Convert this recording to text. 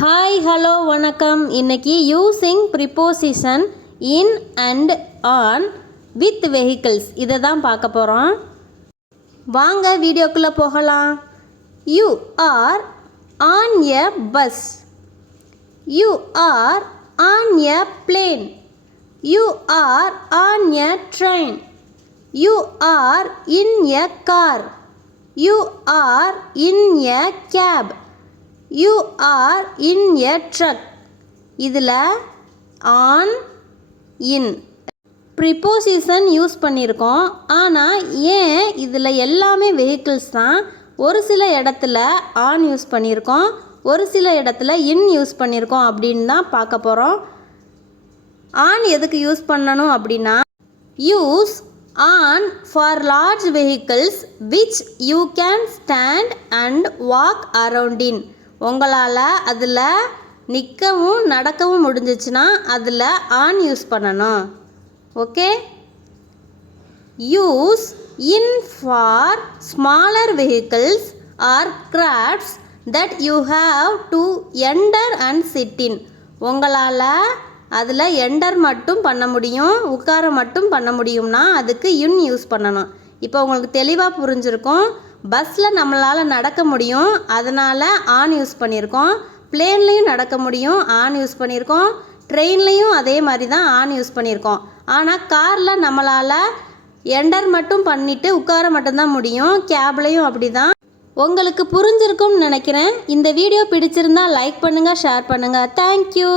Hi hello வணக்கம். இன்னைக்கு using preposition in and on with vehicles இதை தான் பார்க்க போகிறோம் வாங்க வீடியோக்குள்ளே போகலாம். You are on a bus you are on a plane you are on a train you are in a car you are in a cab you are in a truck இதில் on in preposition use பண்ணியிருக்கோம் ஆனால் ஏன் இதில் எல்லாமே vehicles தான்? ஒரு சில இடத்துல ஆன் யூஸ் பண்ணியிருக்கோம் ஒரு சில இடத்துல இன் யூஸ் பண்ணியிருக்கோம் அப்படின்னு தான் பார்க்க போகிறோம் ஆன் எதுக்கு யூஸ் பண்ணணும் அப்படின்னா use on for large vehicles which you can stand and walk around in உங்களால் அதில் நிற்கவும் நடக்கவும் முடிஞ்சிச்சுன்னா அதில் ஆன் யூஸ் பண்ணணும். Okay use in for smaller vehicles or crafts that you have to enter and sit in உங்களால் அதில் enter மட்டும் பண்ண முடியும் உட்கார மட்டும் பண்ண முடியும்னா அதுக்கு இன் யூஸ் பண்ணணும். இப்போ உங்களுக்கு தெளிவாக புரிஞ்சிருக்கும். பஸ்ஸில் நம்மளால் நடக்க முடியும். அதனால் ஆன் யூஸ் பண்ணியிருக்கோம் பிளேன்லேயும் நடக்க முடியும். ஆன் யூஸ் பண்ணியிருக்கோம் ட்ரெயின்லேயும் அதே மாதிரி தான் ஆன் யூஸ் பண்ணியிருக்கோம் ஆனால் காரில் நம்மளால் என்டர் மட்டும் பண்ணிவிட்டு உட்கார மட்டும்தான் முடியும். கேப்லேயும் அப்படி தான் உங்களுக்கு புரிஞ்சிருக்கும்னு நினைக்கிறேன். இந்த வீடியோ பிடிச்சிருந்தா லைக் பண்ணுங்கள் ஷேர் பண்ணுங்கள் தேங்க்யூ